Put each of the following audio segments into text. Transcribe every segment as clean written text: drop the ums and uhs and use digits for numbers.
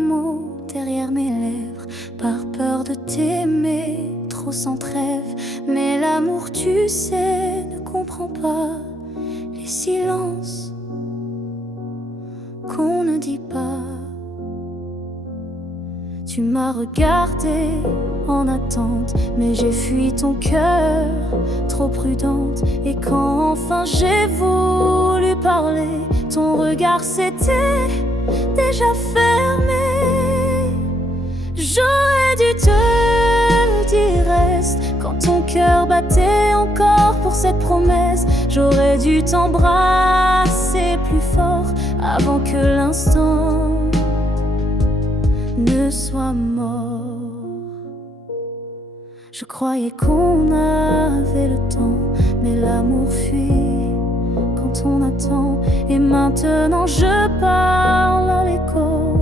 mots derrière mes lèvres, par peur de t'aimer trop sans trêve. Mais l'amour, tu sais, ne comprend pas les silences qu'on ne dit pas. Tu m'as regardé en attente, mais j'ai fui ton cœur, trop prudente. Et quand enfin j'ai voulu parler, ton regard s'était déjà fermé. J'aurais dû te dire reste quand ton cœur battait encore pour cette promesse. J'aurais dû t'embrasser plus fort avant que l'instant ne soit mort. Je croyais qu'on avait le temps, mais l'amour fuit quand on attend. Et maintenant je parle à l'écho,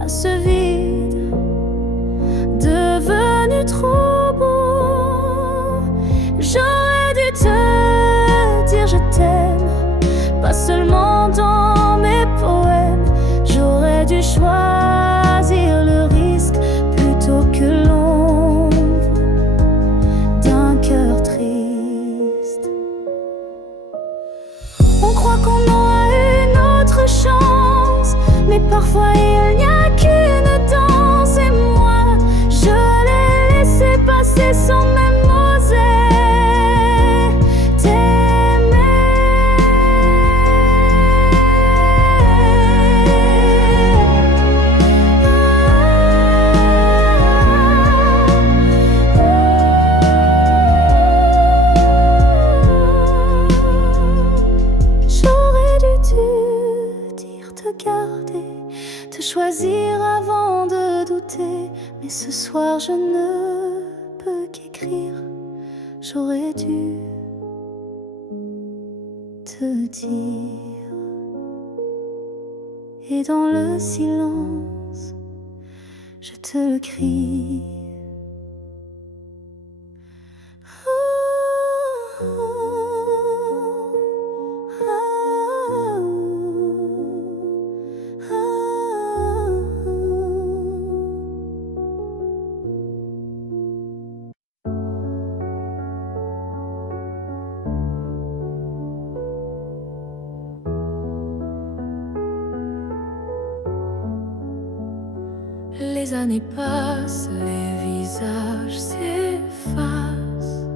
à ce vide devenu trop beau. J'aurais dû te dire je t'aime, pas seulement dans mes poèmes. J'aurais dû choisir le risque plutôt que l'ombre d'un cœur triste. On croit qu'on aura une autre chance, mais parfois il n'y a qu'une danse. Et moi, je l'ai laissé passer sans même oser t'aimer. J'aurais dû te dire, te garder, te choisir avant de douter. Mais ce soir je ne peux qu'écrire. J'aurais dû te dire. Et dans le silence, je te le crie. Les années passent, les visages s'effacent,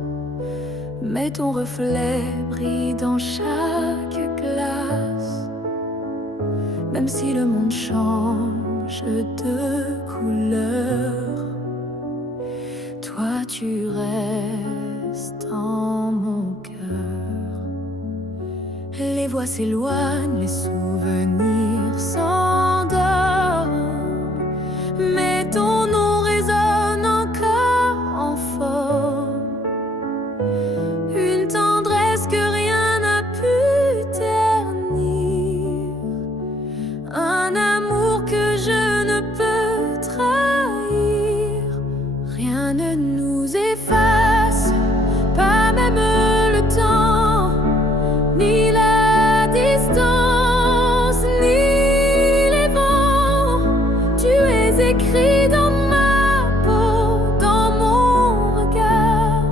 mais ton reflet brille dans chaque glace. Même si le monde change de couleur, toi tu restes en mon cœur. Les voix s'éloignent, les souvenirs s'endorment, mais ton nom résonne encore en forme. Une tendresse que rien n'a pu ternir, un amour que je ne peux trahir. Rien ne nous efface, pas même le temps, ni la distance, ni les vents. Tu es écrit dans ma peau, dans mon regard.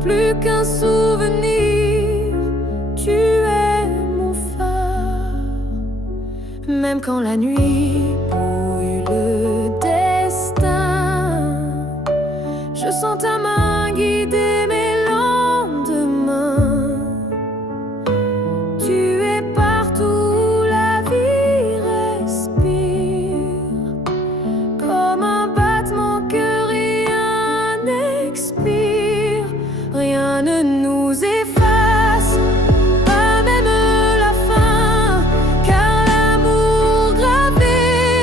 Plus qu'un souvenir, tu es mon phare. Même quand la nuit brouille le destin, je sens ta main guider mes lendemains. Tu es partout où la vie respire, comme un battement que rien n'expire. Rien ne nous efface, pas même la fin, car l'amour gravé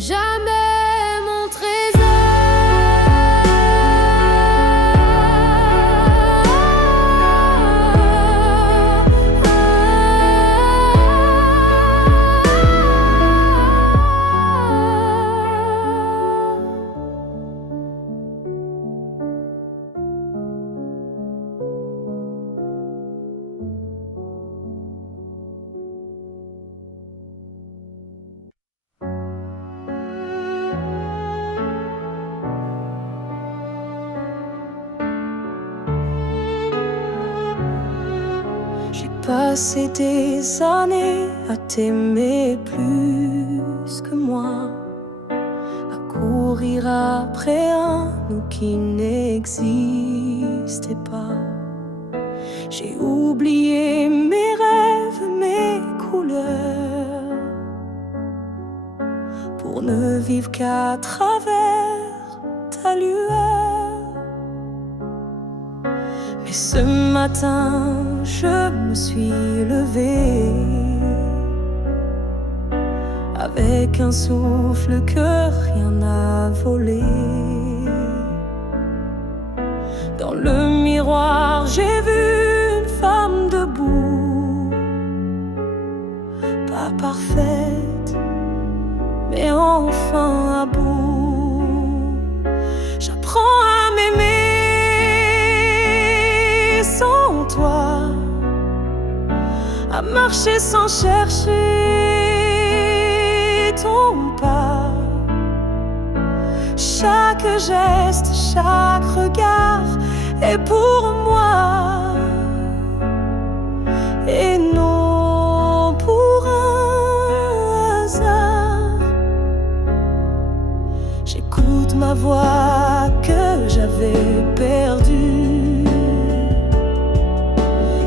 jamais mon trésor. Passer des années à t'aimer plus que moi, à courir après un nous qui n'existait pas. J'ai oublié mes rêves, mes couleurs, pour ne vivre qu'à travers ta lueur. Mais ce matin, je me suis levée avec un souffle que rien n'a volé. Dans le miroir, j'ai vu une femme debout, pas parfaite, mais enfin à bout. J'apprends à m'aimer sans toi, à marcher sans chercher ton pas. Chaque geste, chaque regard est pour moi, et non pour un hasard. J'écoute ma voix que j'avais perdue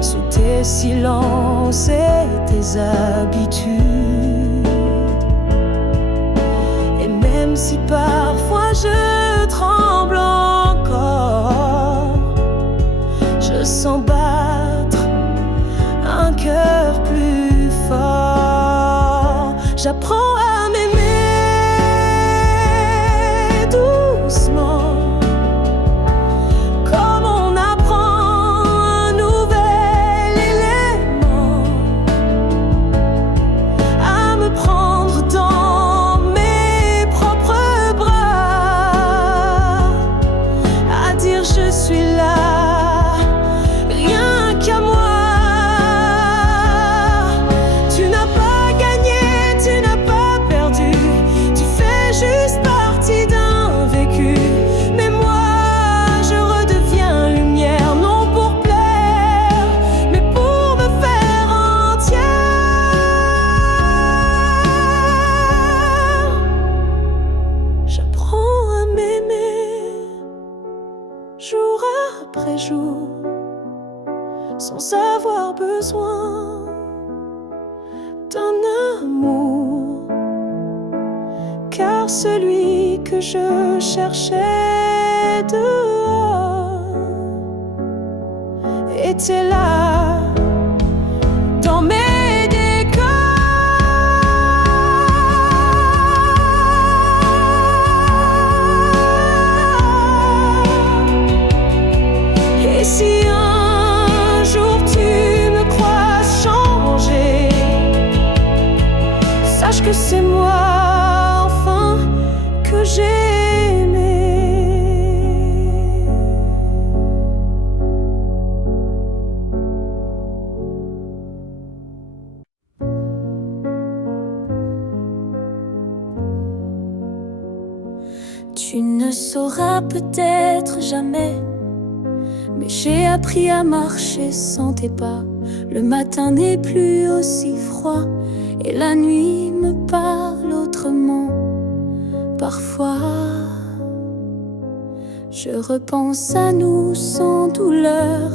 sous tes silences et tes habitudes. Et même si parfois je tremble encore, je sens battre un cœur plus fort. J'apprends à m'aimer doucement, comme on apprend un nouvel élément, à me prendre dans mes propres bras, à dire je suis là, rien qu'à moi. Tu n'as pas gagné, tu n'as pas perdu, tu fais juste partie d'un vécu. Mais moi, je redeviens lumière, non pour plaire, mais pour me faire entière. J'apprends à m'aimer jour après jour, sans avoir besoin d'un amour, car celui que je cherchais dehors était là dans mes décors. Et si un jour tu me crois changer, sache que c'est moi enfin que j'ai aimé. Tu ne sauras peut-être jamais, mais j'ai appris à marcher sans tes pas. Le matin n'est plus aussi froid et la nuit me parle autrement. Parfois, je repense à nous sans douleur,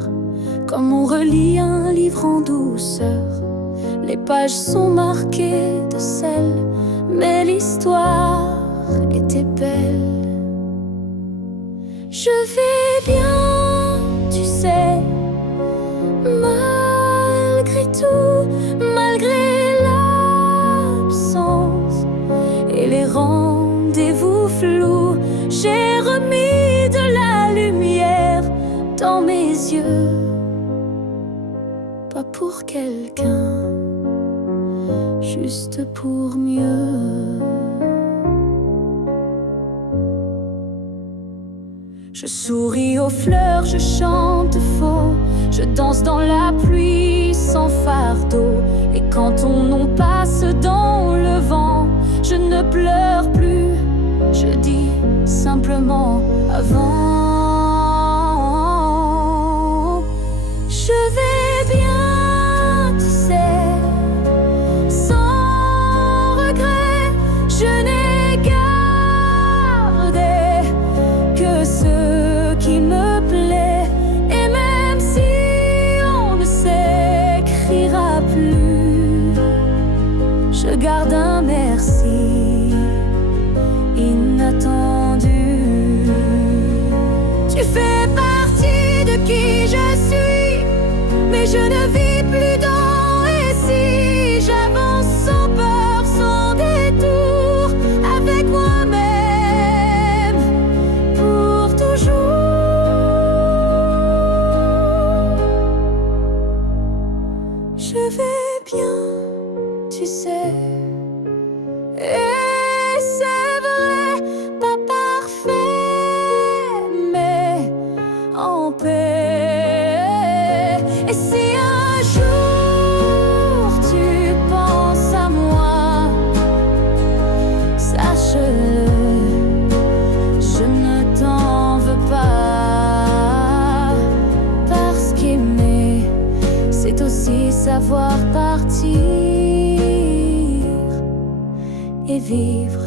comme on relit un livre en douceur. Les pages sont marquées de sel, mais l'histoire était belle. Je vais bien, tu sais, malgré tout, malgré l'absence et les rangs yeux, pas pour quelqu'un, juste pour mieux. Je souris aux fleurs, je chante faux, je danse dans la pluie sans fardeau. Et quand ton nom passe dans le vent, je ne pleure plus, je dis simplement avant. Je vais bien, tu sais, sans regret, je n'ai gardé que ce qui me plaît. Et même si on ne s'écrira plus, je garde un merci inattendu. Tu fais partie de qui je suis, mais je ne vis plus dans les si. J'avance sans peur, sans détour, avec moi-même pour toujours. Je vais bien, tu sais, et c'est vrai, pas parfait, mais en paix. Et si un jour tu penses à moi, sache-le, je ne t'en veux pas. Parce qu'aimer, c'est aussi savoir partir. Et vivre,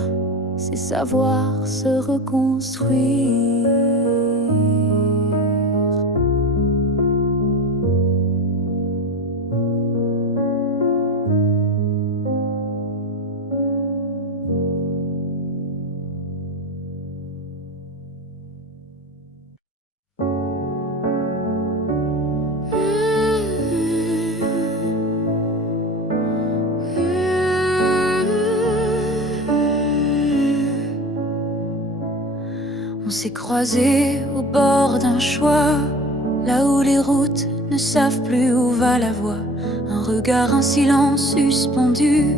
c'est savoir se reconstruire. On s'est croisés au bord d'un choix, là où les routes ne savent plus où va la voie. Un regard, un silence suspendu,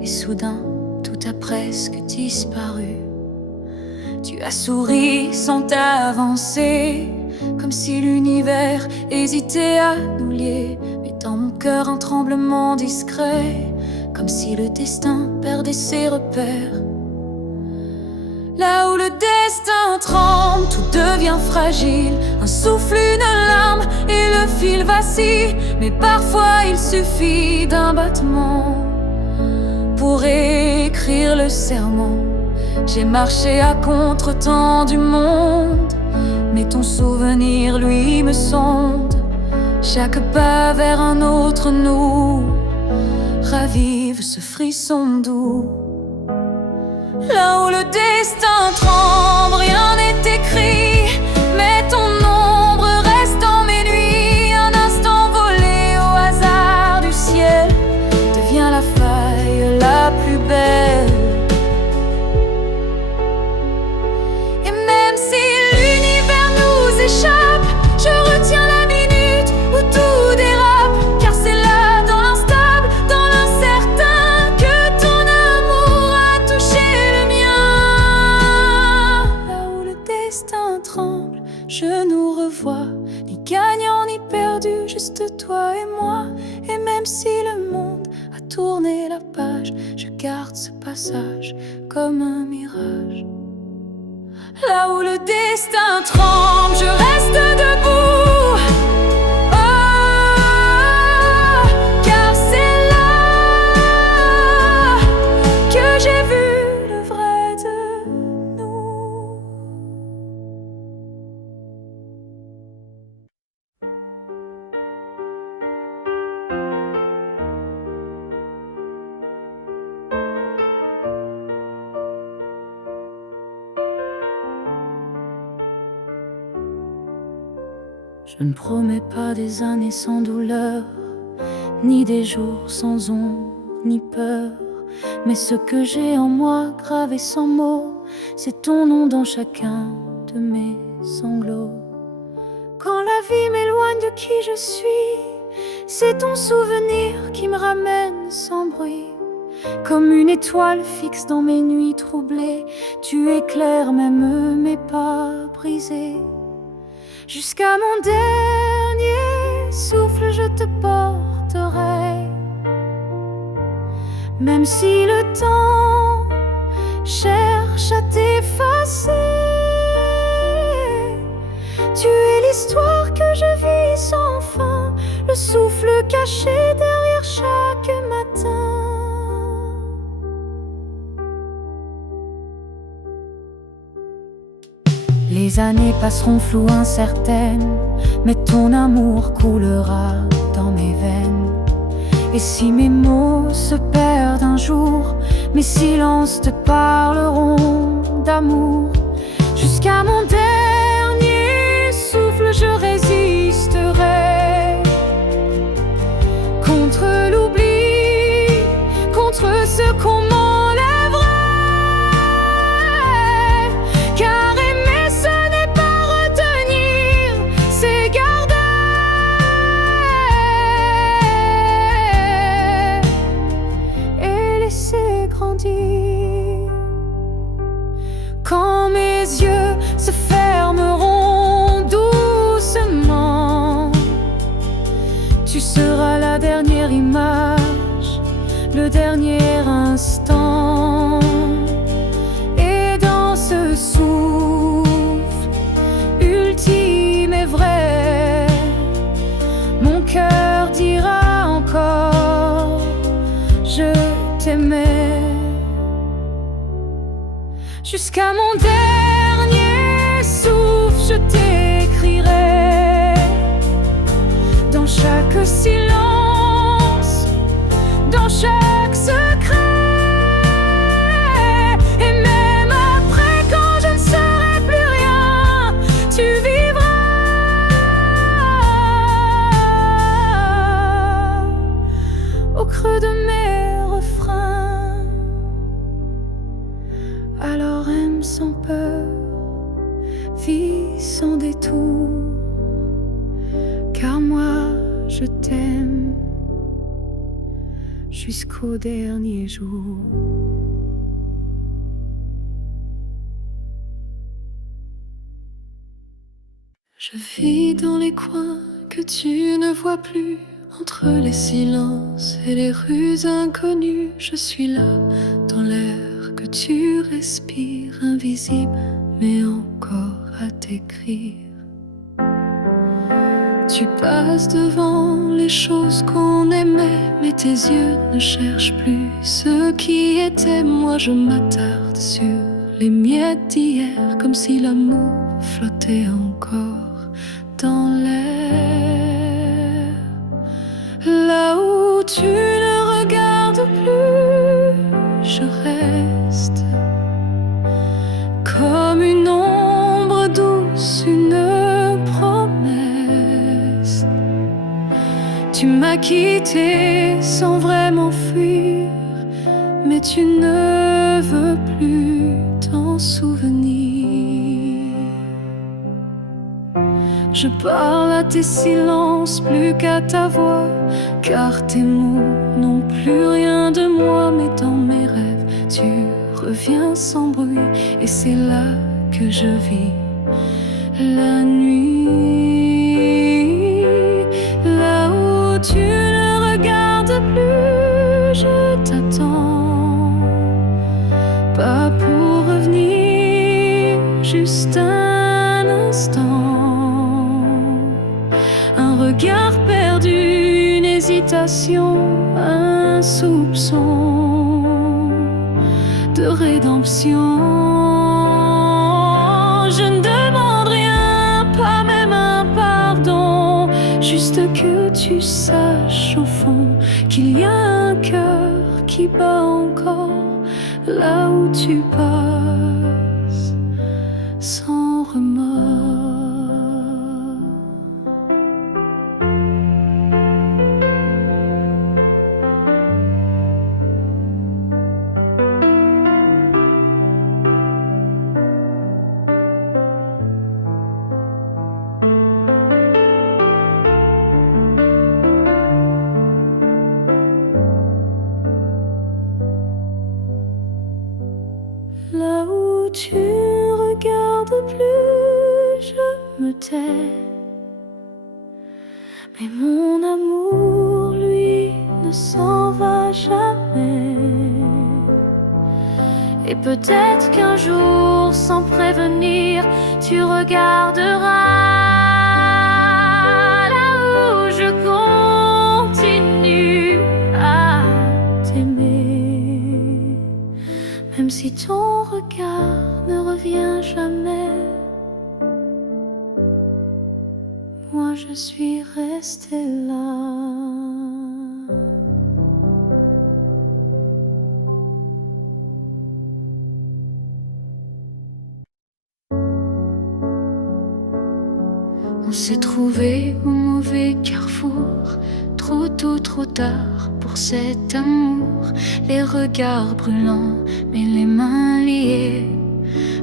et soudain tout a presque disparu. Tu as souri sans t'avancer, comme si l'univers hésitait à nous lier. Mais dans mon cœur un tremblement discret, comme si le destin perdait ses repères. Là où le destin tremble, tout devient fragile. Un souffle, une larme et le fil vacille. Mais parfois il suffit d'un battement pour écrire le serment. J'ai marché à contre-temps du monde, mais ton souvenir, lui, me sonde. Chaque pas vers un autre nous ravive ce frisson doux. Là où le destin tremble, rien n'est écrit, mais ton ombre reste dans mes nuits. Un instant volé au hasard du ciel devient la faille la plus belle. Et même si l'univers nous échappe, je retiens la minute où tout dérape. Car c'est là, dans l'instable, dans l'incertain, que ton amour a touché le mien. Là où le destin tremble, je nous revois, ni gagnant ni perdu, juste toi et moi. Et même si le monde a tourné la page, je garde ce passage comme un mirage. Là où le destin tremble, je reste debout. Oh, car c'est là que j'ai vu le vrai de nous. Je ne promets pas des années sans douleur, ni des jours sans ombre, ni peur. Mais ce que j'ai en moi, gravé sans mots, c'est ton nom dans chacun de mes sanglots. Quand la vie m'éloigne de qui je suis, c'est ton souvenir qui me ramène sans bruit. Comme une étoile fixe dans mes nuits troublées, tu éclaires même mes pas brisés. Jusqu'à mon dernier souffle, je te porterai. Même si le temps cherche à t'effacer, tu es l'histoire que je vis sans fin, le souffle caché derrière chaque matin. Les années passeront floues, incertaines, mais ton amour coulera dans mes veines. Et si mes mots se perdent un jour, mes silences te parleront d'amour. Jusqu'à mon dernier souffle, je résisterai contre l'oubli, contre ce qu'on m'enlèverait. Car aimer, ce n'est pas retenir, c'est garder et laisser grandir. Quand mes yeux se fermeront doucement, tu seras la dernière image, le dernier instant. Et dans ce souffle ultime et vrai, mon cœur dira encore: je t'aimais. Jusqu'à mon dernier souffle, je t'écrirai dans chaque silence, dans chaque secret. Et même après, quand je ne serai plus rien, tu vivras au creux de mes refrains. Alors aime sans peur, vis sans détour, car moi je t'aime jusqu'au dernier jour. Je vis dans les coins que tu ne vois plus, entre les silences et les rues inconnues. Je suis là dans l'air que tu respires, invisible mais encore à t'écrire. Tu passes devant les choses qu'on aimait, mais tes yeux ne cherchent plus ce qui était. Moi je m'attarde sur les miettes d'hier, comme si l'amour flottait encore dans l'air. Là où tu ne regardes plus, je reste comme une ombre douce, une promesse. Tu m'as quitté sans vraiment fuir, mais tu ne veux plus t'en souvenir. Je parle à tes silences plus qu'à ta voix, car tes mots n'ont plus rien de moi. Mais dans mes rêves, tu reviens sans bruit, et c'est là que je vis la nuit. Là où tu ne regardes plus, je t'attends, pas pour revenir, juste un instant. Un regard perdu, une hésitation, un soupçon de rédemption. Je ne demande rien, pas même un pardon, juste que tu saches au fond qu'il y a un cœur qui bat encore là où tu passes sans remords. tu ne regardes plus, je me tais. Mais mon amour, lui, ne s'en va jamais. Et peut-être qu'un jour, sans prévenir, tu regarderas là où je continue à t'aimer. Même si ton regard ne revient jamais, moi je suis restée là. On s'est trouvé au mauvais carrefour, trop tôt, trop tard pour cet amour. Les regards brûlants, mais les mains liées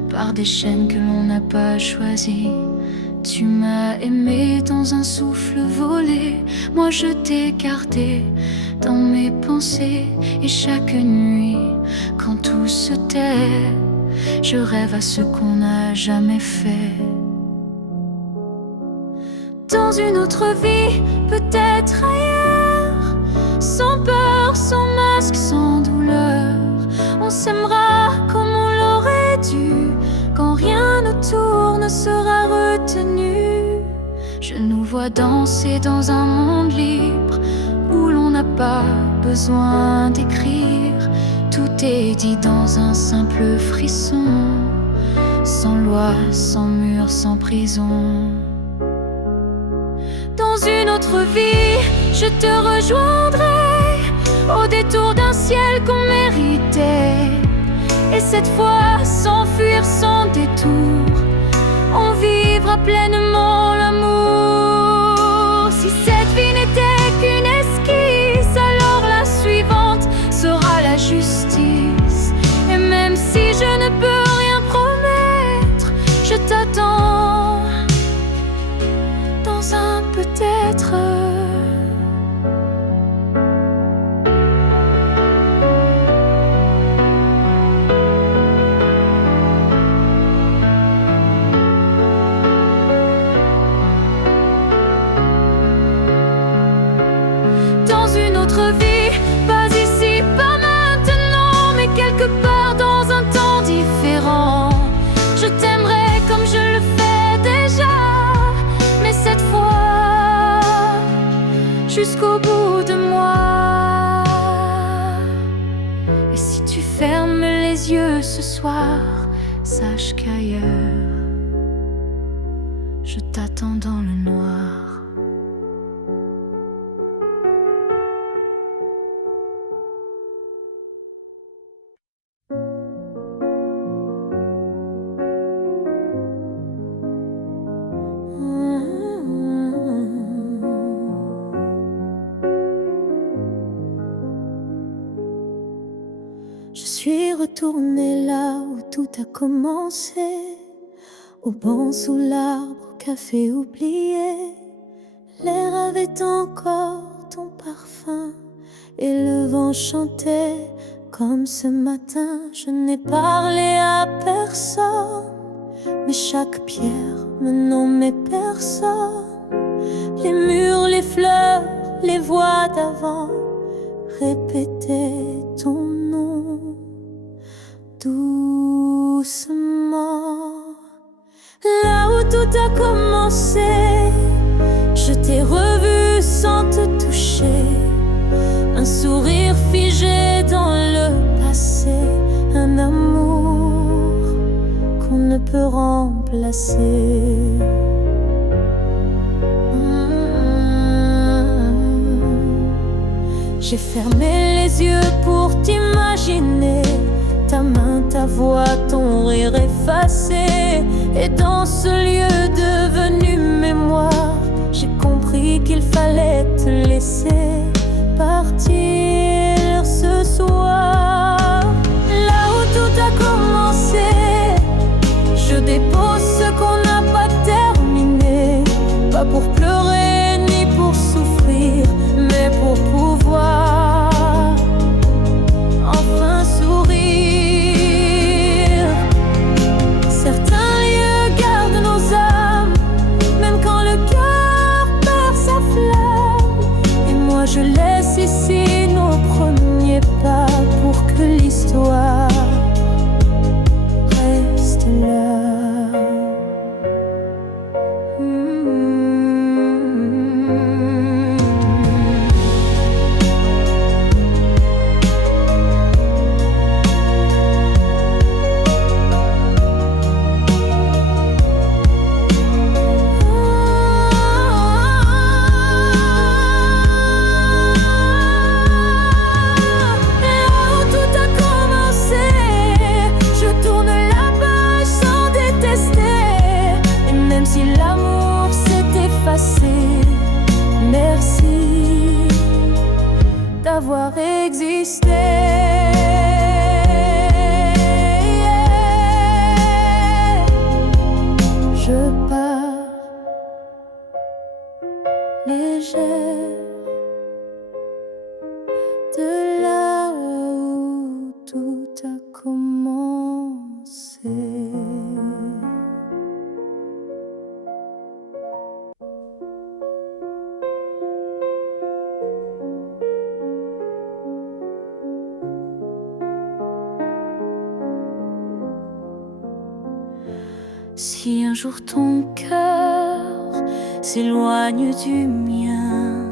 par des chaînes que l'on n'a pas choisies. Tu m'as aimé dans un souffle volé, moi je t'ai gardé dans mes pensées. Et chaque nuit, quand tout se tait, je rêve à ce qu'on n'a jamais fait. Dans une autre vie, peut-être ailleurs, sans peur, sans masque, sans douleur, on s'aimera comme on l'aurait dû, quand rien autour ne sera retenu. Je nous vois danser dans un monde libre, où l'on n'a pas besoin d'écrire. Tout est dit dans un simple frisson, sans loi, sans mur, sans prison. Dans une autre vie, je te rejoindrai au détour d'un ciel qu'on méritait. Et cette fois, sans fuir, sans détour, on vivra pleinement l'amour. Si cette vie n'était qu'une esquisse, alors la suivante sera la justice. Et même si je ne peux rien promettre, je t'attends dans un peut-être. Dans une autre vie, pas ici, pas maintenant, mais quelque part dans un temps différent. Je t'aimerai comme je le fais déjà, mais cette fois jusqu'au bout de moi. Et si tu fermes les yeux ce soir, sache qu'ailleurs je t'attends dans le noir. Je suis retournée là où tout a commencé, au banc sous l'arbre, au café oublié. L'air avait encore ton parfum et le vent chantait comme ce matin. Je n'ai parlé à personne, mais chaque pierre me nommait personne. Les murs, les fleurs, les voix d'avant répétaient ton nom doucement. Là où tout a commencé, je t'ai revu sans te toucher. Un sourire figé dans le passé, un amour qu'on ne peut remplacer. J'ai fermé les yeux pour t'imaginer, ta main, ta voix, ton rire effacé. Et dans ce lieu devenu mémoire, j'ai compris qu'il fallait te laisser partir ce soir. Là où tout a commencé, je dépose ce qu'on n'a pas terminé. Pas pour pleurer ni pour souffrir, mais pour pouvoir enfin sourire. Si un jour ton cœur s'éloigne du mien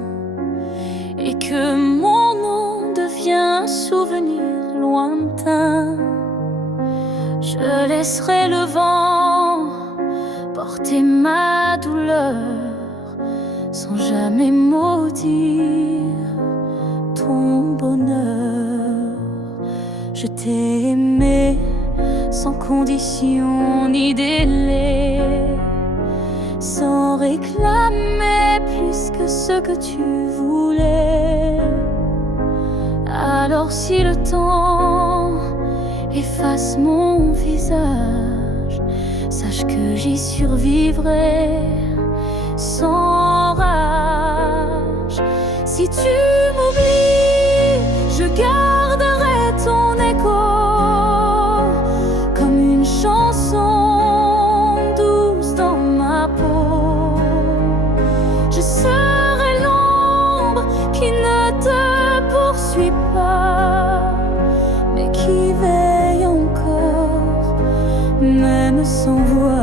et que mon nom devient un souvenir lointain, je laisserai le vent porter ma douleur sans jamais maudire ton bonheur. Je t'ai aimé sans condition ni délai, sans réclamer plus que ce que tu voulais. Alors si le temps efface mon visage, sache que j'y survivrai sans rage. Si tu m'oublies, je garderai ton écho comme une chanson douce dans ma peau. Je serai l'ombre qui ne te poursuit pas, mais qui veille encore, même sans voix.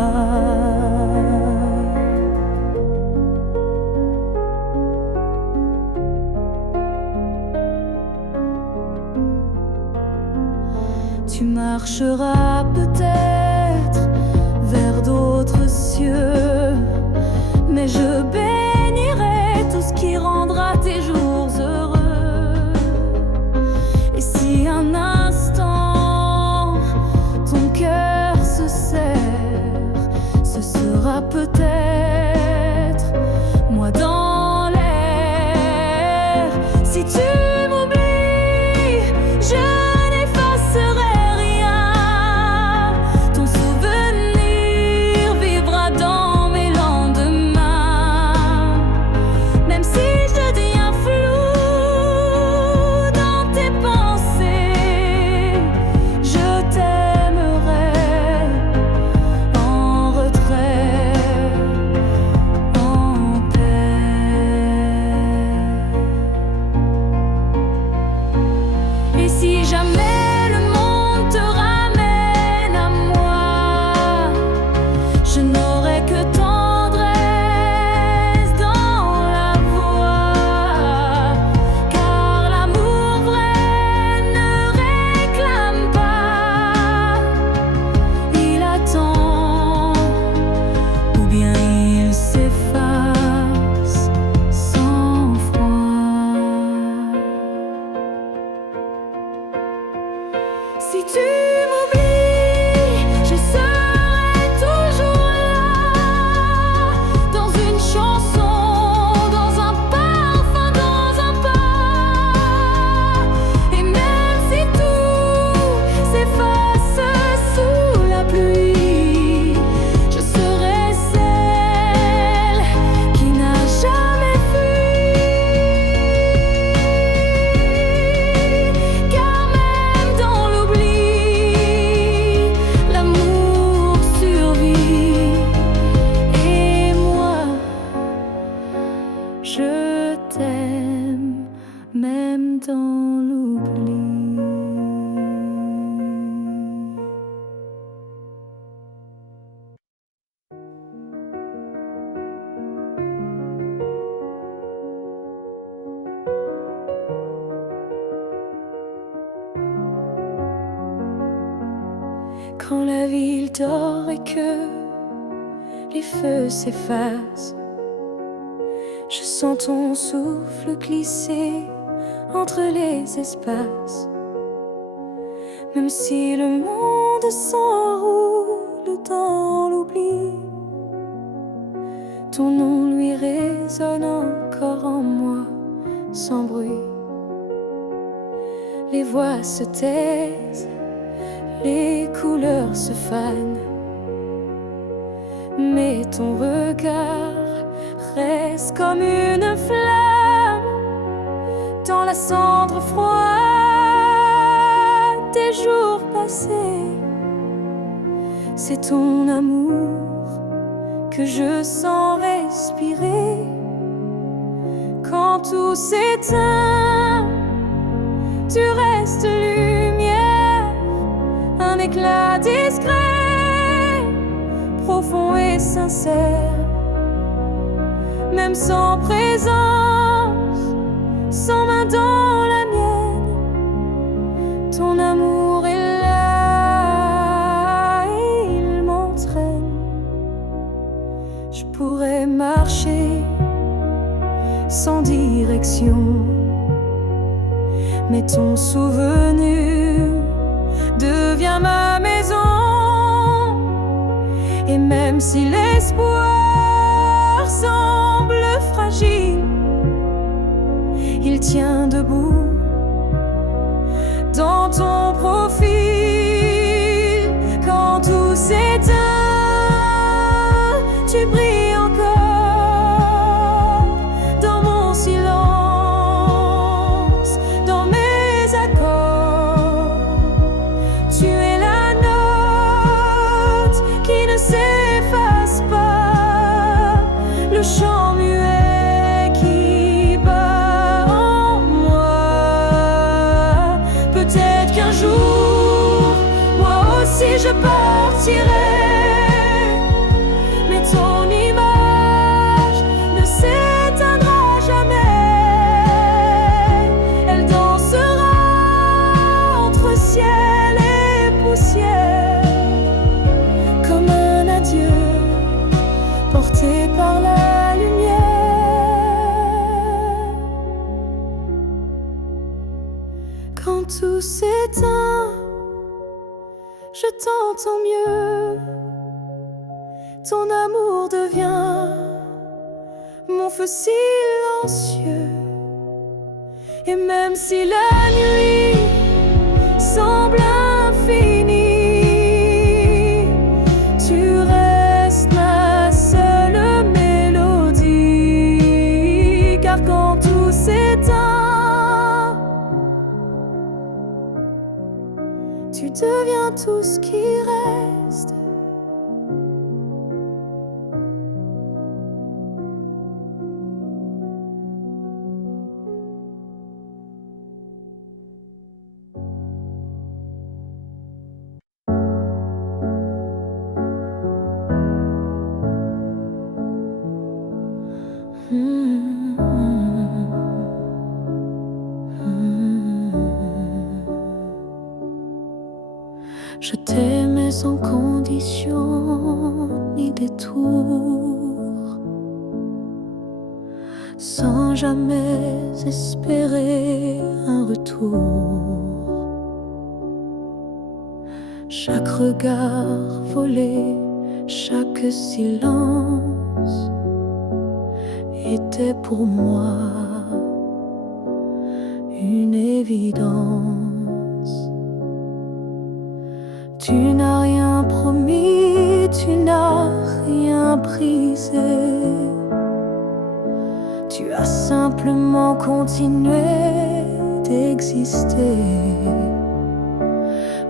Tu marcheras peut-être vers d'autres cieux, mais je bénirai tout ce qui rendra tes jours heureux. Et si un instant ton cœur se serre, ce sera peut-être moi dans l'air. Si tu m'oublies, je si jamais le monde te ramène à moi, je n'aurai que tendresse dans la voix, car l'amour vrai ne réclame pas, il attend, ou bien il s'efface sans froid. Si tu m'oublies, je serai toujours là, dans une chanson, dans un parfum, dans un pas. Et même si tout s'efface sous la pluie, je serai celle qui n'a jamais fui. Car même dans l'amour survit, et moi, je t'aime, même dans l'oubli. Quand la ville dort et que les feux s'effacent, je sens ton souffle glisser entre les espaces. Même si le monde s'enroule dans l'oubli, ton nom lui résonne encore en moi sans bruit. Les voix se taisent, les couleurs se fanent, mais ton regard reste comme une flamme dans la cendre froide des jours passés. C'est ton amour que je sens respirer quand tout s'éteint. Tu restes lumière, un éclat discret, sincère, même sans présence, sans main dans la mienne. Ton amour est là et il m'entraîne. Je pourrais marcher sans direction, mais ton souvenir devient ma maison. Et même si l'espoir semble fragile, il tient debout dans ton profil. Quand tout s'éteint, tu brilles encore dans mon silence, dans mes accords. Tu es la note qui ne s'efface pas, le chant muet qui bat en moi. Peut-être qu'un jour, moi aussi je partirai, mais ton image ne s'éteindra jamais. Elle dansera entre ciel et poussière, comme un adieu porté par la lumière. Quand tout s'éteint, je t'entends mieux. Ton amour devient mon feu silencieux. Et même si la nuit semble infinie, tu restes ma seule mélodie. Car quand tout s'éteint, tu deviens tout ce qui reste. Je t'aimais sans condition ni détour, sans jamais espérer un retour. Chaque regard volé, chaque silence était pour moi une évidence. Tu n'as rien promis, tu n'as rien brisé. Tu as simplement continué d'exister.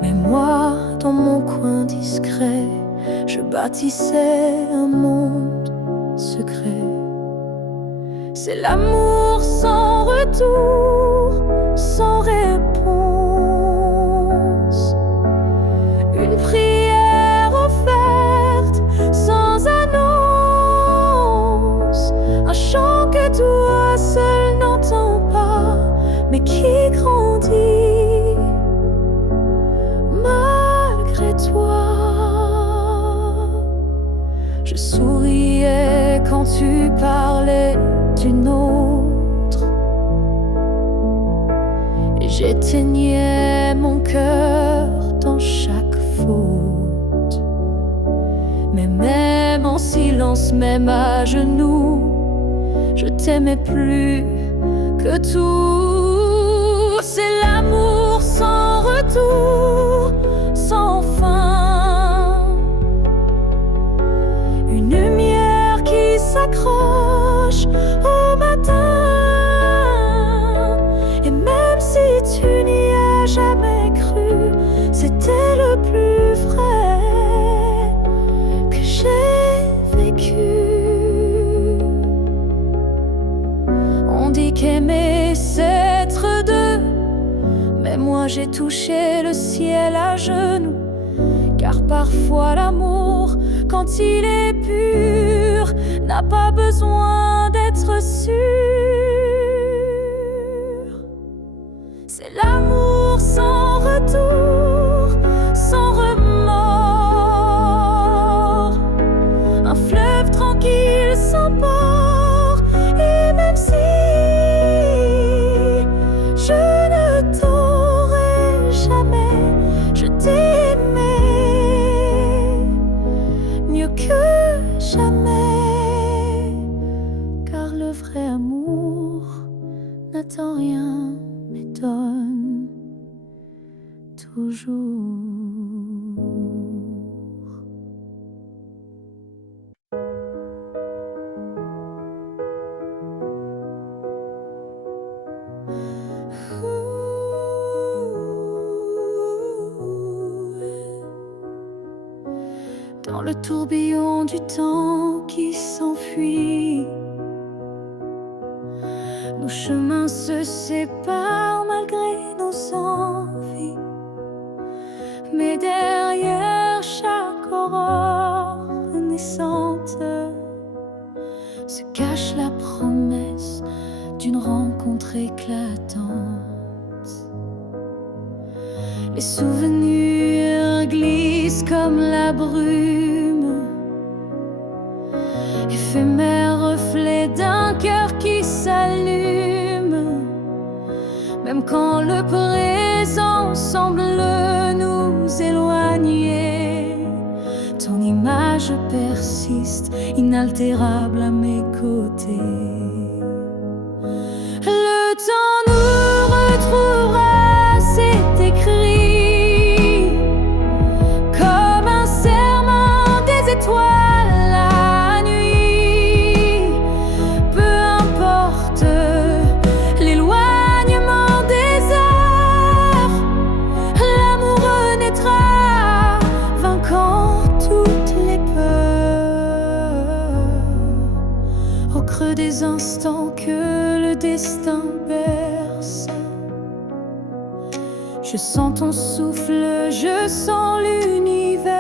Mais moi, dans mon coin discret, je bâtissais un monde secret. C'est l'amour sans retour, sans réponse. Une prière offerte sans annonce. Un chant que toi seul n'entends pas, mais qui grandit malgré toi. Je souriais quand tu parlais d'une autre, et j'éteignais mon cœur dans chaque faute. Mais même en silence, même à genoux, je t'aimais plus que tout. C'est l'amour sans retour, sans fin. Une lumière qui s'accroche au matin. Et même si tu n'y as jamais cru, c'était le plus vrai que j'ai vécu. On dit qu'aimer c'est être deux, mais moi j'ai touché le ciel à genoux. Car parfois l'amour, quand il est pur n'a pas besoin d'être sûr. C'est l'amour sans retour, sans remords, un fleuve tranquille sans port. Et même si je ne t'aurai jamais, je t'aimais mieux que jamais, car le vrai amour n'attend rien mais donne toujours. Dans le tourbillon du temps qui s'enfuit, nos chemins se séparent malgré nos envies. Mais derrière chaque aurore naissante se cache la promesse d'une rencontre éclatante. Les souvenirs glissent comme la brume, éphémère reflet d'un cœur qui s'allume. Même quand le présent semble nous éloigner, ton image persiste, inaltérable à mes côtés. Le temps nous retrouvera, c'est écrit, comme un serment des étoiles la nuit. Peu importe l'éloignement des heures, l'amour renaîtra, vainquant toutes les peurs. Au creux des instants que le destin berce, je sens ton souffle, je sens l'univers.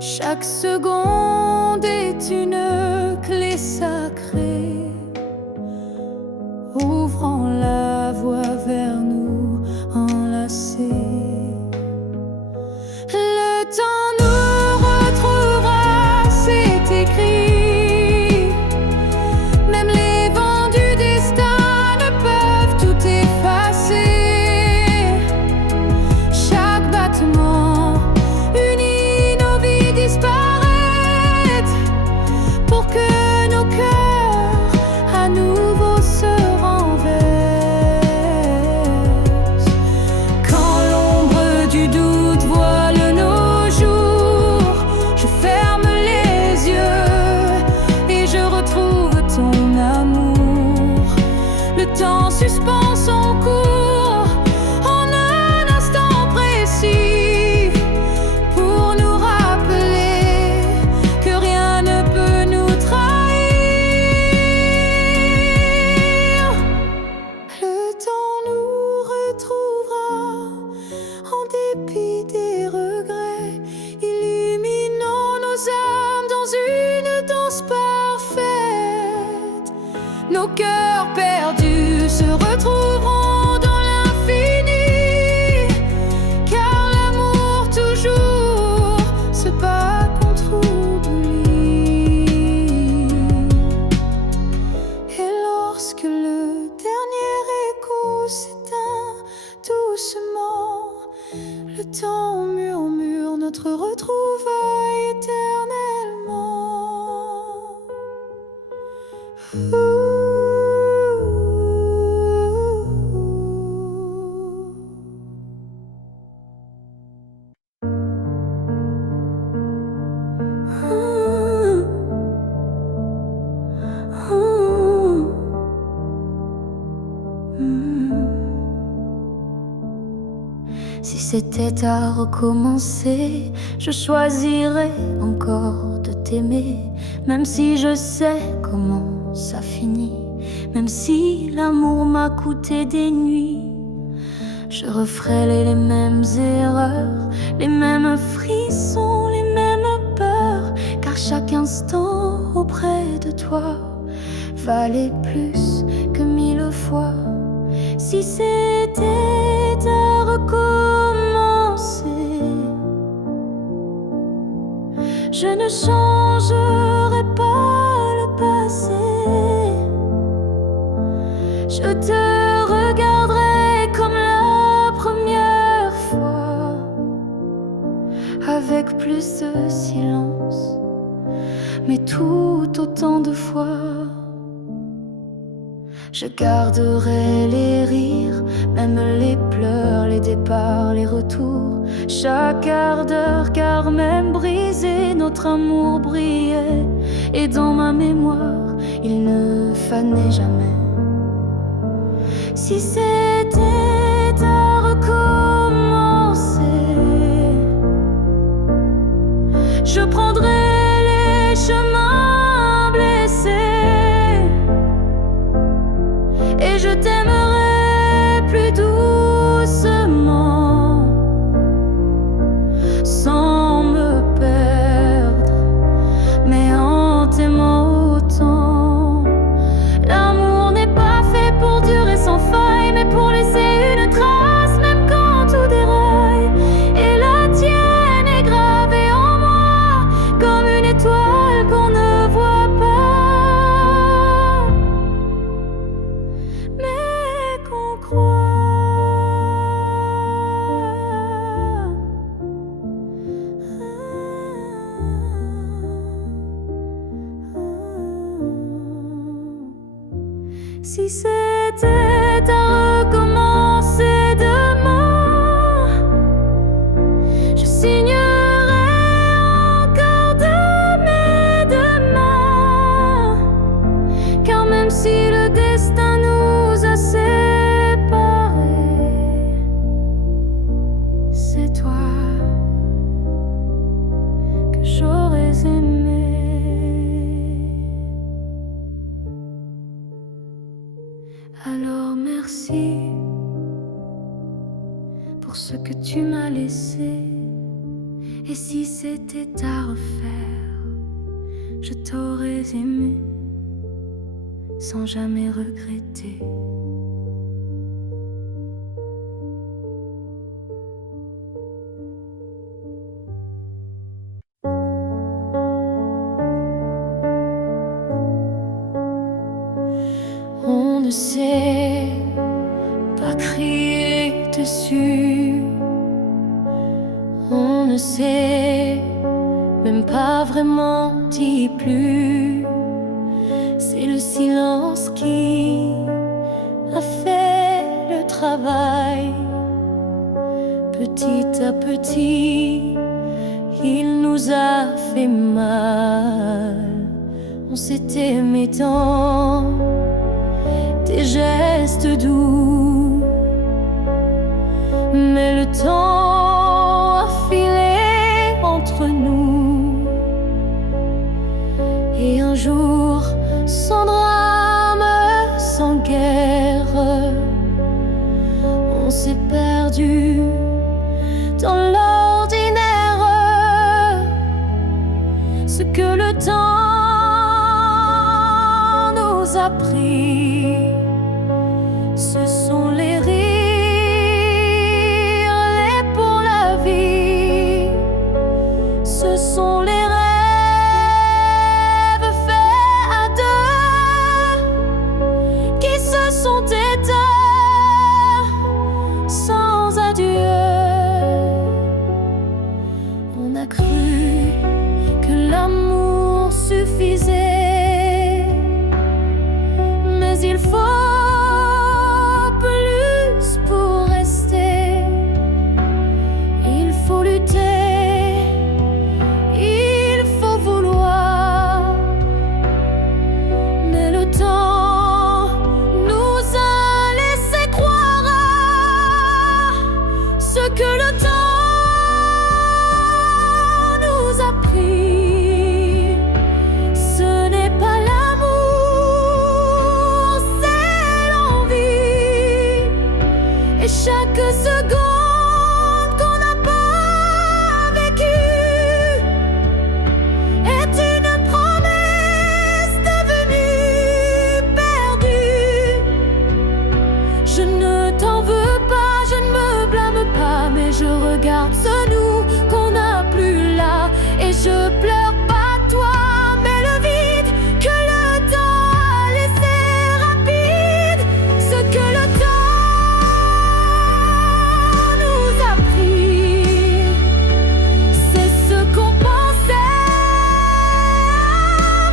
Chaque seconde est une clé sacrée, ouvrant la voie vers nous enlacés. Le temps nous retrouvera, c'est écrit. Même les vents du destin ne peuvent tout effacer. Chaque battement unit nos vies disparaître, pour que nos cœurs à nouveau se renversent. Quand l'ombre du doute voile nos jours, je ferme les yeux et je retrouve ton amour. Le temps suspend son cours en un instant précis, pour nous rappeler que rien ne peut nous trahir. Le temps nous retrouvera en dépit des regrets, illuminant nos âmes dans une danse parfaite. Nos cœurs perdus se retrouveront dans l'infini, car l'amour toujours se bat contre oubli. Et lorsque le dernier écho s'éteint doucement, le temps murmure notre retrouvaille éternellement. Si c'était à recommencer, je choisirais encore de t'aimer, même si je sais comment ça finit, même si l'amour m'a coûté des nuits. Je referais les mêmes erreurs, les mêmes frissons, les mêmes peurs. instants auprès de toi valait plus que 1000 fois. Si c'était à recommencer, je ne changerai pas le passé. Je te regarderai comme la première fois, avec plus de silence, mais tout autant de fois. Je garderai les rires, même les pleurs, les départs, les retours, chaque quart d'heure, car même brisé, notre amour brillait. Et dans ma mémoire, il ne fanait jamais. Si c'était à recommencer, je prendrais les chemins blessés et je t'aimerais plus doucement, sans me perdre, mais en t'aimant autant. L'amour n'est pas fait pour durer sans faille, mais pour laisser une trace, même quand tout déraille. Et la tienne est gravée en moi, comme une étoile qu'on ne voit pas, mais qu'on croit. Si c'était à recommencer demain, je signerais encore de mes deux mains, car même si le destin nous a séparés, c'est toi que j'aurais aimé. Alors merci pour ce que tu m'as laissé. Et si c'était à refaire, je t'aurais aimé sans jamais regretter. On ne sait pas crier dessus, on ne sait même pas vraiment dit plus. C'est le silence qui a fait le travail. Petit à petit, il nous a fait mal. On s'est aimé tant, des gestes doux, mais le temps a filé entre nous. Et un jour, sans drame, sans guerre, on s'est perdu dans l'ordinaire. Ce que le temps nous a pris, ce sont les rires, les pour la vie. Ce sont les rêves faits à deux qui se sont éteints sans adieu. On a cru que l'amour suffisait, mais il faut que le temps nous a pris. Ce n'est pas l'amour, c'est l'envie. Et chaque seconde qu'on n'a pas vécue est une preuve je regarde ce nous qu'on n'a plus là. Et je pleure pas toi, mais le vide que le temps a laissé rapide. Ce que le temps nous a pris, c'est ce qu'on pensait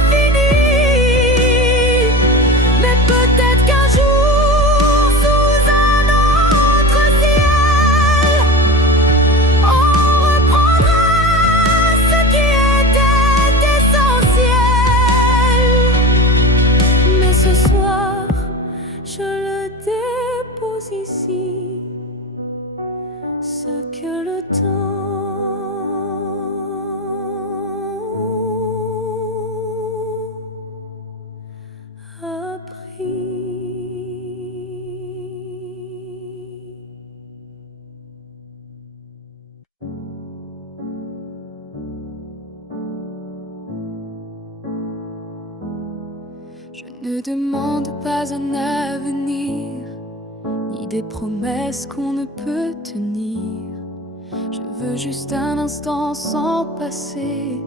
fini. Mais peut-être qu'un jour, sous un autre ciel, on reprendra ce qui était essentiel. Mais ce soir, je le dépose ici, ce que le temps a pris. Je ne demande pas un avenir, ni des promesses qu'on ne peut tenir. Je veux juste un instant sans passé,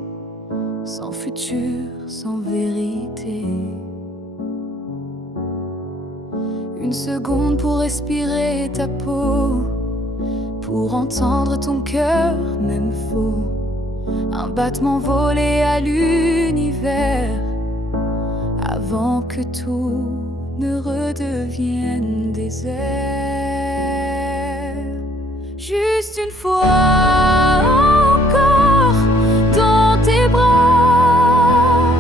sans futur, sans vérité. Une seconde pour respirer ta peau, pour entendre ton cœur, même faux. Un battement volé à l'univers, avant que tout ne redevienne désert. Juste une fois encore dans tes bras,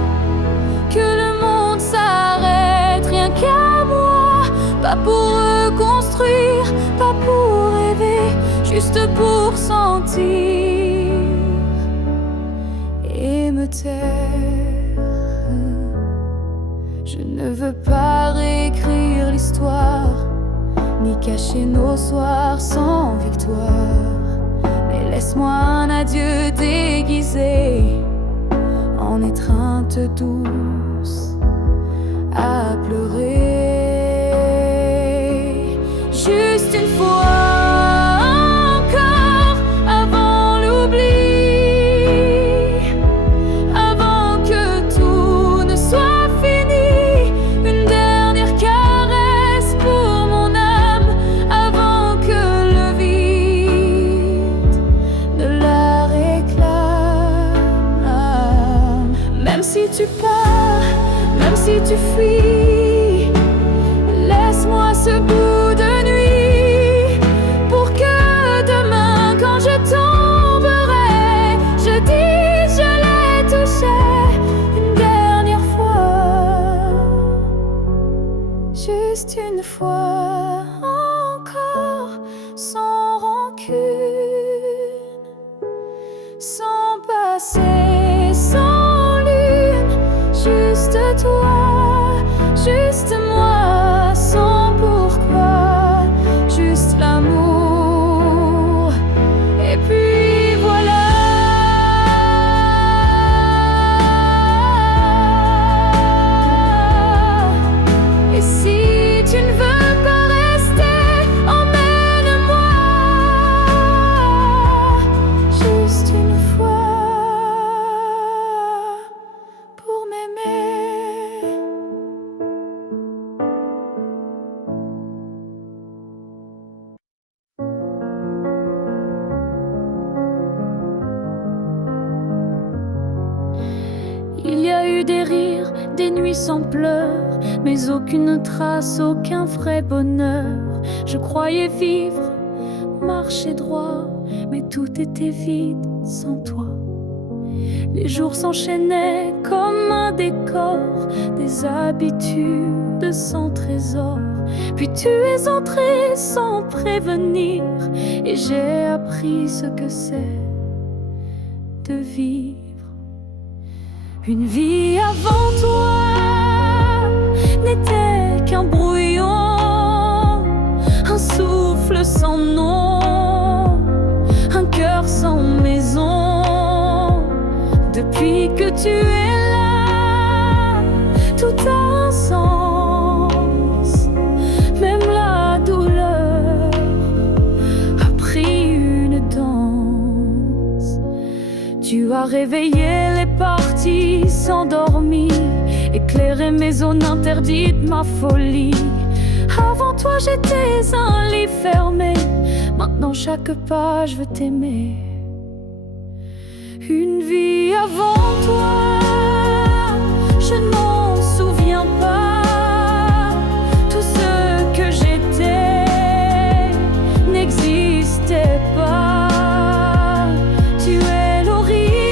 que le monde s'arrête, rien qu'à moi. Pas pour reconstruire, pas pour rêver, juste pour sentir et me taire. Je ne veux pas réécrire l'histoire, ni cacher nos soirs sans victoire. Mais laisse-moi un adieu déguisé en étreinte douce à pleurer. Juste une fois encore avant l'oubli, avant que tout ne soit fini. Une dernière caresse pour mon âme avant que le vide ne la réclame. Même si tu pars, même si tu fuis, laisse-moi ce bout de nuit pour que demain, quand je tomberai, je dise je l'ai touché une dernière fois. Juste une fois encore, sans rancune, sans passé, sans lune. Juste toi, juste moi, sans pourquoi, juste l'amour. Et puis voilà. Et si tu ne veux pas rester, emmène-moi. Juste une fois pour m'aimer. Il y a eu des rires, des nuits sans pleurs, mais aucune trace, aucun vrai bonheur. Je croyais vivre, marcher droit, mais tout était vide sans toi. Les jours s'enchaînaient comme un décor, des habitudes sans trésor. Puis tu es entré sans prévenir, et j'ai appris ce que c'est de vivre. Une vie avant toi n'était qu'un brouillon, un souffle sans nom, un cœur sans maison. Depuis que tu es là, tout a un sens. Même la douleur a pris une dois réveiller les parties s'endormies, éclairer mes zones interdites, ma folie. Avant toi j'étais un lit fermé, maintenant chaque page veut t'aimer. Une vie avant toi, je ne m'en souviens pas. Tout ce que j'étais n'existait pas. Tu es l'origine,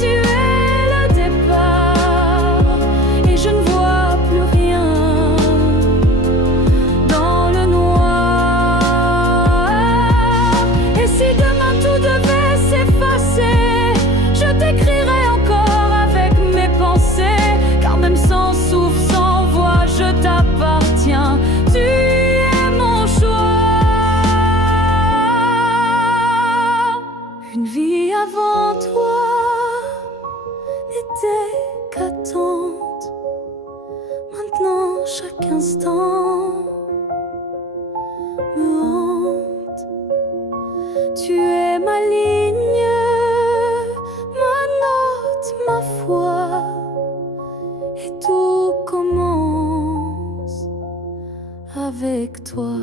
tu es le départ, et je ne vois plus rien dans le noir. Et si demain tout devait s'effacer, je t'écrirai encore avec mes pensées, car même sans souffle, sans voix, je t'appartiens. Tu es mon choix. Une vie avant toi n'était qu'attente. Maintenant chaque instant me hante. Tu es ma ligne, ma note, ma foi, et tout commence avec toi.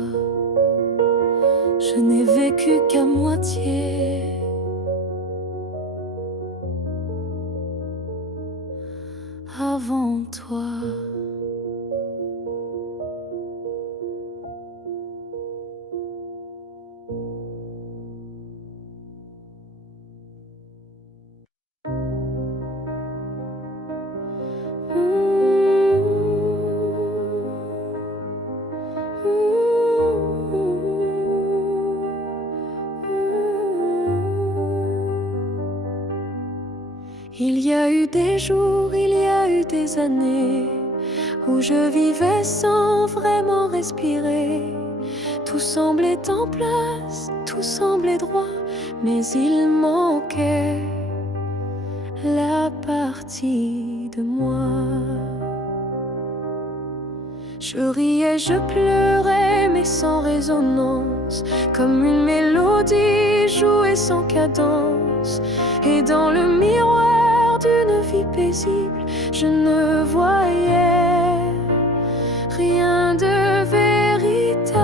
Je n'ai vécu qu'à moitié. Avant toi. Il y a eu des jours, il y a eu des années où je vivais sans vraiment respirer. Tout semblait en place, tout semblait droit, mais il manquait la partie de moi. Je riais, je pleurais, mais sans résonance, comme une mélodie jouée sans cadence. Et dans le miroir d'une vie paisible, je ne voyais rien de véritable.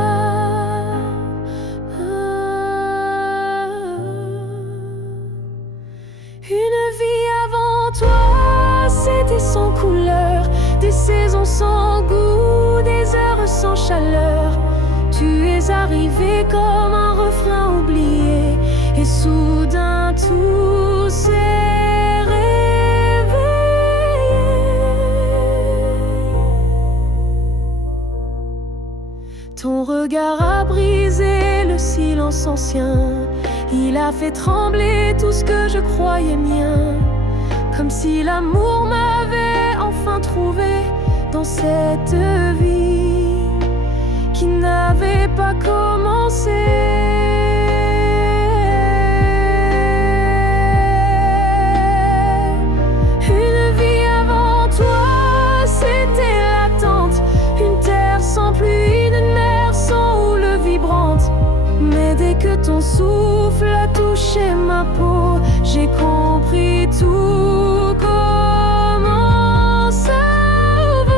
Une vie avant toi, c'était sans couleur, des saisons sans goût, des heures sans chaleur. Tu es arrivé comme un refrain oublié, et soudain tout s'est réveillé. Ton regard a brisé le silence ancien, il a fait trembler tout ce que je croyais mien, comme si l'amour m'avait enfin trouvé dans cette vie qui n'avait pas commencé. Une vie avant toi, c'était l'attente, une terre sans pluie, une mer sans houle vibrante. Mais dès que ton souffle a touché ma peau, j'ai compris tout comment ça vaut.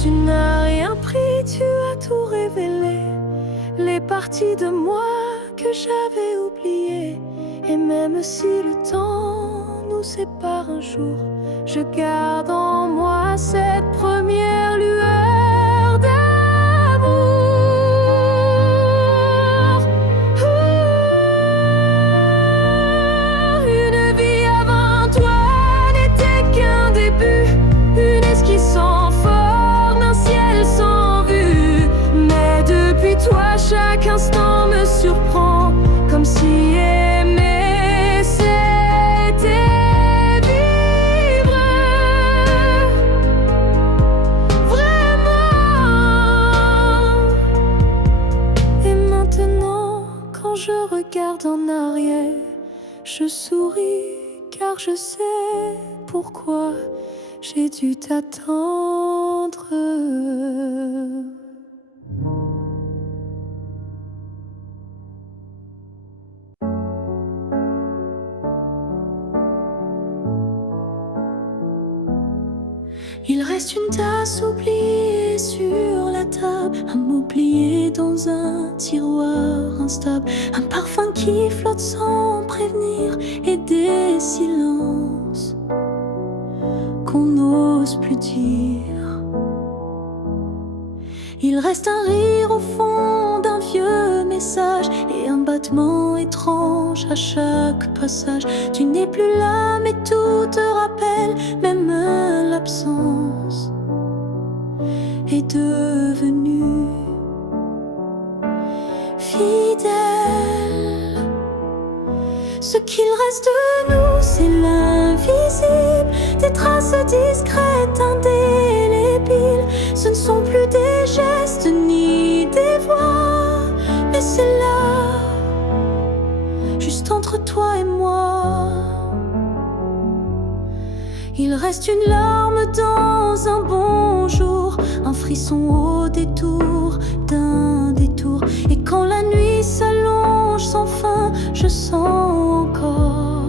Tu n'as rien pris, tu as tout révélé, les parties de moi que j'avais oubliées. Et même si le temps nous sépare un jour, je garde en moi cette première lueur d'amour. Une vie avant toi n'était qu'un début, une esquisse sans forme, un ciel sans vue. Mais depuis toi, chaque instant me surprend, comme si aimer c'était vivre vraiment. Et maintenant, quand je regarde en arrière, je souris car je sais pourquoi j'ai dû t'attendre. Il reste une tasse oubliée sur la table, un mot plié dans un tiroir instable, un parfum qui flotte sans prévenir, et des silences qu'on n'ose plus dire. Il reste un rire au fond d'un vieux message et un battement étrange à chaque passage. Tu n'es plus là mais tout te rappelle, même l'absence est devenue fidèle. Ce qu'il reste de nous, c'est l'invisible, des traces discrètes, indélébiles. Ce ne sont plus des gestes ni des voix, mais c'est là, juste entre toi et moi. Il reste une larme dans un bonjour, un frisson au détour d'un détour. Et quand la nuit s'allonge sans fin, je sens encore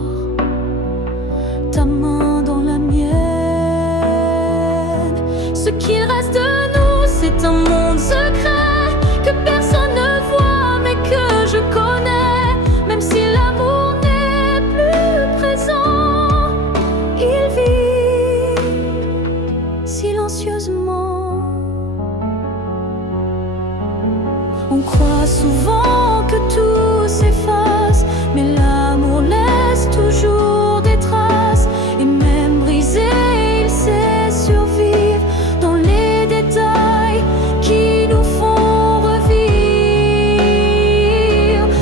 ta main dans la mienne. Ce qu'il reste de nous, c'est un monde secret que personne ne voit mais que je connais. Même si l'amour n'est plus présent, il vit silencieusement. On croit souvent que tout s'efface, mais l'amour laisse toujours des traces. Et même brisé, il sait survivre dans les détails qui nous font revivre.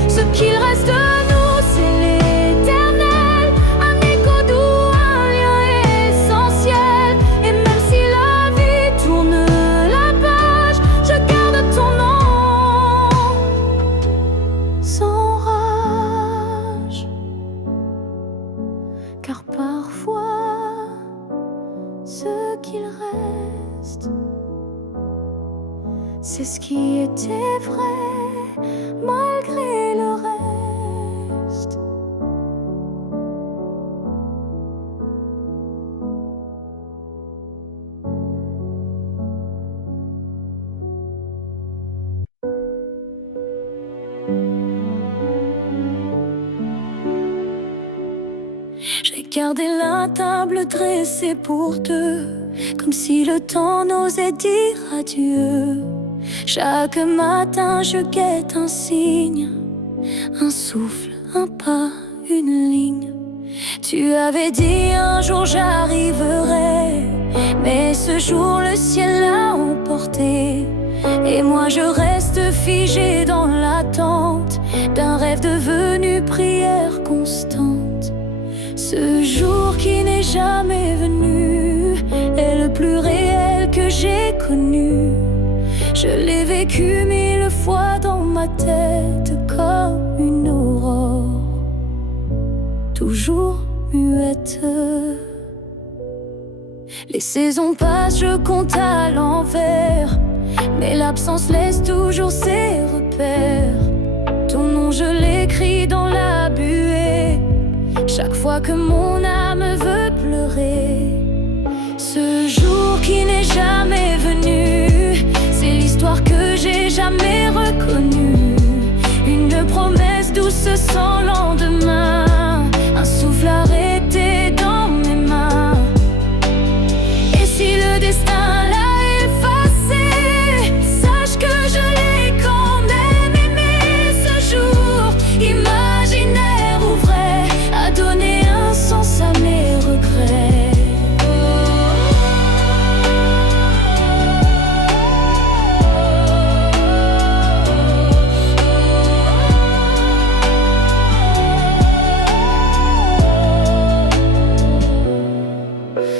Ce qu'il reste de nous, c'est l'éternel, un écho doux, un lien essentiel. Et même si la vie tourne la page, je garde ton nom sans rage. Car parfois, ce qu'il reste, c'est ce qui était vrai malgré le reste. J'ai gardé la table dressée pour deux, comme si le temps n'osait dire adieu. Chaque matin je guette un signe, un souffle, un pas, une ligne. Tu avais dit un jour j'arriverai, mais ce jour le ciel l'a emporté. Et moi je reste figé dans l'attente d'un rêve devenu prière constante. Ce jour qui n'est jamais venu est le plus réel que j'ai connu. Je l'ai vécu 1000 fois dans ma tête comme une aurore, toujours muette. Les saisons passent, je compte à l'envers, mais l'absence laisse toujours ses repères. Ton nom je l'écris dans la buée, chaque fois que mon âme veut pleurer. Ce jour qui n'est jamais venu, c'est l'histoire que j'ai jamais reconnue. Une promesse douce sans lendemain, un souffle arrêté dans mes mains. Et si le destin l'a effacé, sache que je l'ai quand même aimé. Ce jour imaginaire ou vrai a donné un sens à mes regrets.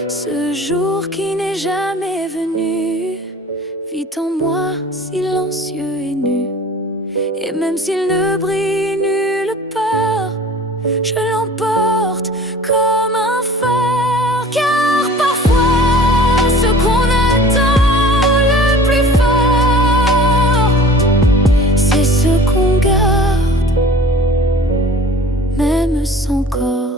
Ce jour qui n'est jamais venu vit en moi silencieux et nu. Et même s'il ne brille nulle part, je l'emporte comme un phare. Car parfois ce qu'on attend le plus fort, c'est ce qu'on garde même sans corps.